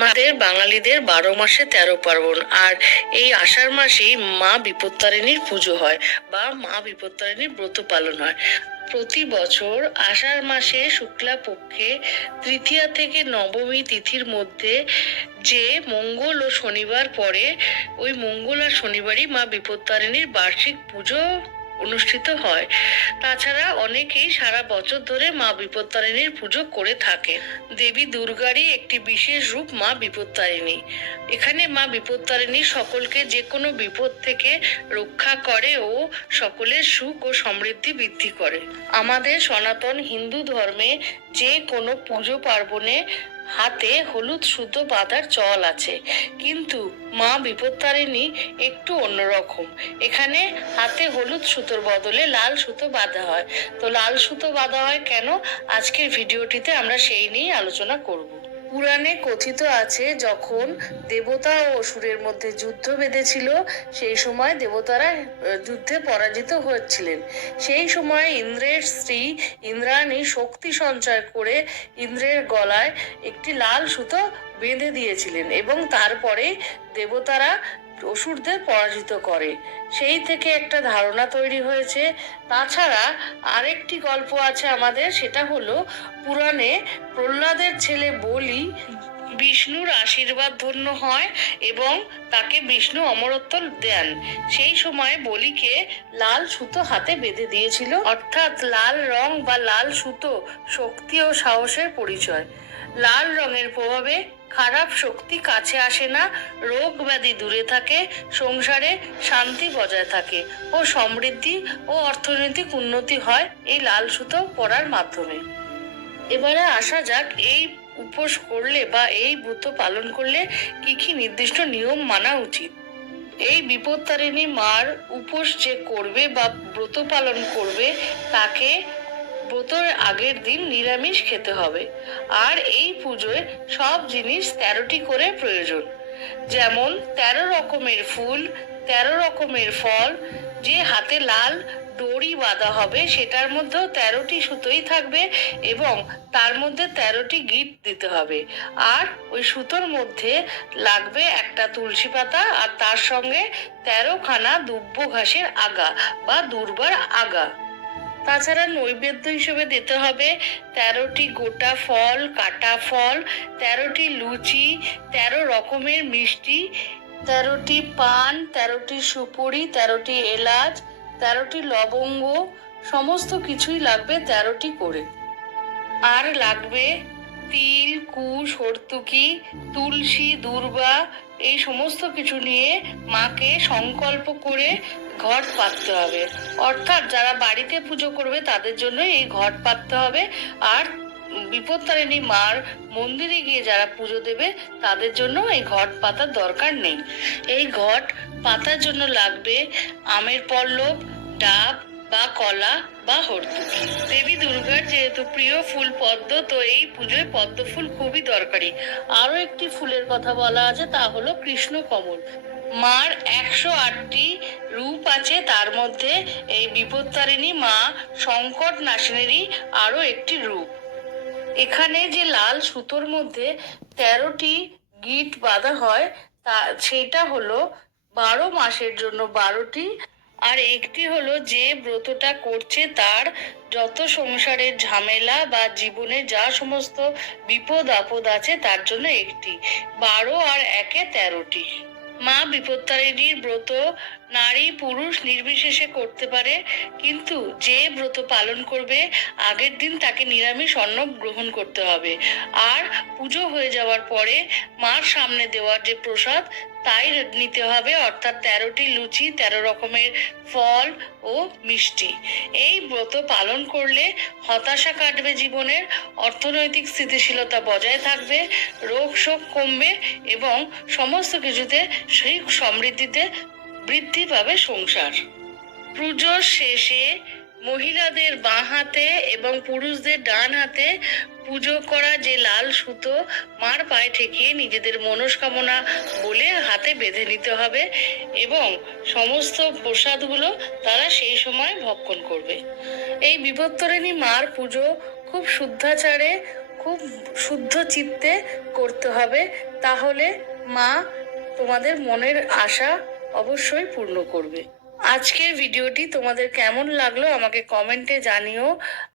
আমাদের বাঙালিদের 12 মাসে 13 পার্বণ। আর এই আষাঢ় মাসেই মা বিপত্তারিণীর পুজো হয় বা মা বিপত্তারিণীর ব্রত পালন হয়। প্রতি বছর আষাঢ় মাসে শুক্লা পক্ষে তৃতীয়া থেকে নবমী তিথির মধ্যে যে মঙ্গল ও শনিবার পরে, ওই মঙ্গল আর শনিবারই মা বিপত্তারিণীর বার্ষিক পুজো অনুষ্ঠিত হয়। তাছাড়া অনেকেই সারা বছর ধরে মা বিপত্তারিণীর পুজো করে থাকে। দেবী দুর্গারই একটি বিশেষ রূপ মা বিপত্তারিণী। এখানে মা বিপত্তারিণী সকলকে যে কোনো বিপদ থেকে রক্ষা করে ও সকলের সুখ ও সমৃদ্ধি বৃদ্ধি করে। আমাদের সনাতন হিন্দু ধর্মে যে কোনো পুজো পার্বণে হাতে হলুদ সুতো বাঁধার চল আছে, কিন্তু মা বিপত্তারিণী একটু অন্যরকম। এখানে হাতে হলুদ সুতোর বদলে লাল সুতো বাঁধা হয়। তো লাল সুতো বাঁধা হয় কেন, আজকের ভিডিওটিতে আমরা সেই নিয়ে আলোচনা করব। পুরাণে কথিত আছে, যখন দেবতা ও অসুরের মধ্যে যুদ্ধ বেঁধেছিল, সেই সময় দেবতারা যুদ্ধে পরাজিত হয়েছিলেন। সেই সময় ইন্দ্রের স্ত্রী ইন্দ্রাণী শক্তি সঞ্চয় করে ইন্দ্রের গলায় একটি লাল সুতো বেঁধে দিয়েছিলেন এবং তারপরে দেবতারা অসুরদের পরাজিত করে। সেই থেকে একটা ধারণা তৈরি হয়েছে। তাছাড়া আরেকটি গল্প আছে আমাদের, সেটা হলো পুরাণে প্রহ্লাদের ছেলে বলি বিষ্ণুর আশীর্বাদ ধন্য হয় এবং তাকে বিষ্ণু অমরত্ব দেন। সেই সময় বলিকে লাল সুতো হাতে বেঁধে দিয়েছিল, অর্থাৎ লাল রং বা লাল সুতো শক্তি ও সাহসের পরিচয়। লাল রঙের প্রভাবে খারাপ শক্তি কাছে আসে না, রোগ ব্যাধি দূরে থাকে, সংসারে শান্তি বজায় থাকে ও সমৃদ্ধি ও অর্থনৈতিক উন্নতি হয় এই লাল সুতো পরার মাধ্যমে। এবারে আসা যাক, এই উপোস করলে বা এই ব্রত পালন করলে কি কি নির্দিষ্ট নিয়ম মানা উচিত। এই বিপত্তারিণী মার উপোস যে করবে বা ব্রত পালন করবে, তাকে ব্রতের আগের দিন নিরামিষ খেতে হবে। আর এই পুজোয় সব জিনিস 13টি করে প্রয়োজন, যেমন 13 রকমের ফুল, 13 রকমের ফল, যে হাতে লাল দড়ি বাঁধা হবে সেটার মধ্যেও 13টি সুতোই থাকবে এবং তার মধ্যে 13টি গিট দিতে হবে। আর ওই সুতোর মধ্যে লাগবে একটা তুলসী পাতা আর তার সঙ্গে 13খানা দুব্ব ঘাসের আগা বা দুর্বার আগা। তাছাড়া নৈবেদ্য হিসেবে দিতে হবে 13টি গোটা ফল, কাটা ফল, 13টি লুচি, 13 রকমের মিষ্টি, 13টি পান, 13টি সুপুরি, 13টি এলাচ, 13টি লবঙ্গ, সমস্ত কিছুই লাগবে 13টি করে। আর লাগবে তিল, কুশ, হর্তুকি, তুলসী, দূর্বা, এই সমস্ত কিছু নিয়ে মাকে সংকল্প করে ঘট পাততে হবে। অর্থাৎ যারা বাড়িতে পুজো করবে তাদের জন্য এই ঘট পাততে হবে। আর বিপত্তারিণী মার মন্দিরে গিয়ে যারা পুজো দেবে তাদের জন্য এই ঘট পাতার দরকার নেই। এই ঘট পাতার জন্য লাগবে আমের পল্লব, ডাব বা কলা বা হর্তুকি। দেবী দুর্গার যেহেতু প্রিয় ফুল পদ্ম, তো এই পুজোয় পদ্ম ফুল খুবই দরকারি। আরো একটি ফুলের কথা বলা আছে, তা হলো কৃষ্ণ কমল। মার 108টি রূপ আছে, তার মধ্যে এই বিপত্তারিণী মা সংকট নাশিনীরই আরো একটি রূপ। এখানে যে লাল সুতোর মধ্যে 13টি গিট বাঁধা হয়, তা সেটা হলো 12 মাসের জন্য 12টি। আর একটি হলো যে ব্রতটা করছে তার যত সংসারের ঝামেলা বা জীবনে যা সমস্ত বিপদ আপদ আছে তার জন্য একটি। 12 আর 1-এ 13টি। মা বিপত্তারিণীর ব্রত নারী পুরুষ নির্বিশেষে করতে পারে, কিন্তু যে ব্রত পালন করবে আগের দিন তাকে নিরামিষ অন্ন গ্রহণ করতে হবে। আর পুজো হয়ে যাওয়ার পরে মার সামনে দেওয়ার যে প্রসাদ তাই নিতে হবে, অর্থাৎ 13টি লুচি, 13 রকমের ফল ও মিষ্টি। এই ব্রত পালন করলে হতাশা কাটবে জীবনের, অর্থনৈতিক স্থিতিশীলতা বজায় থাকবে, রোগ শোক কমবে এবং সমস্ত কিছুতে সেই সমৃদ্ধিতে বৃদ্ধি পাবে সংসার। পুজোর শেষে মহিলাদের বাঁ হাতে এবং পুরুষদের ডান হাতে পুজো করা যে লাল সুতো মার পায়ে ঠেকিয়ে নিজেদের মনস্কামনা বলে হাতে বেঁধে নিতে হবে এবং সমস্ত প্রসাদগুলো তারা সেই সময় ভক্ষণ করবে। এই বিপত্তারিণী মার পুজো খুব শুদ্ধাচারে খুব শুদ্ধ চিত্তে করতে হবে, তাহলে মা তোমাদের মনের আশা অবশ্যই পূর্ণ করবে। আজকের ভিডিওটি তোমাদের কেমন লাগলো আমাকে কমেন্টে জানিও।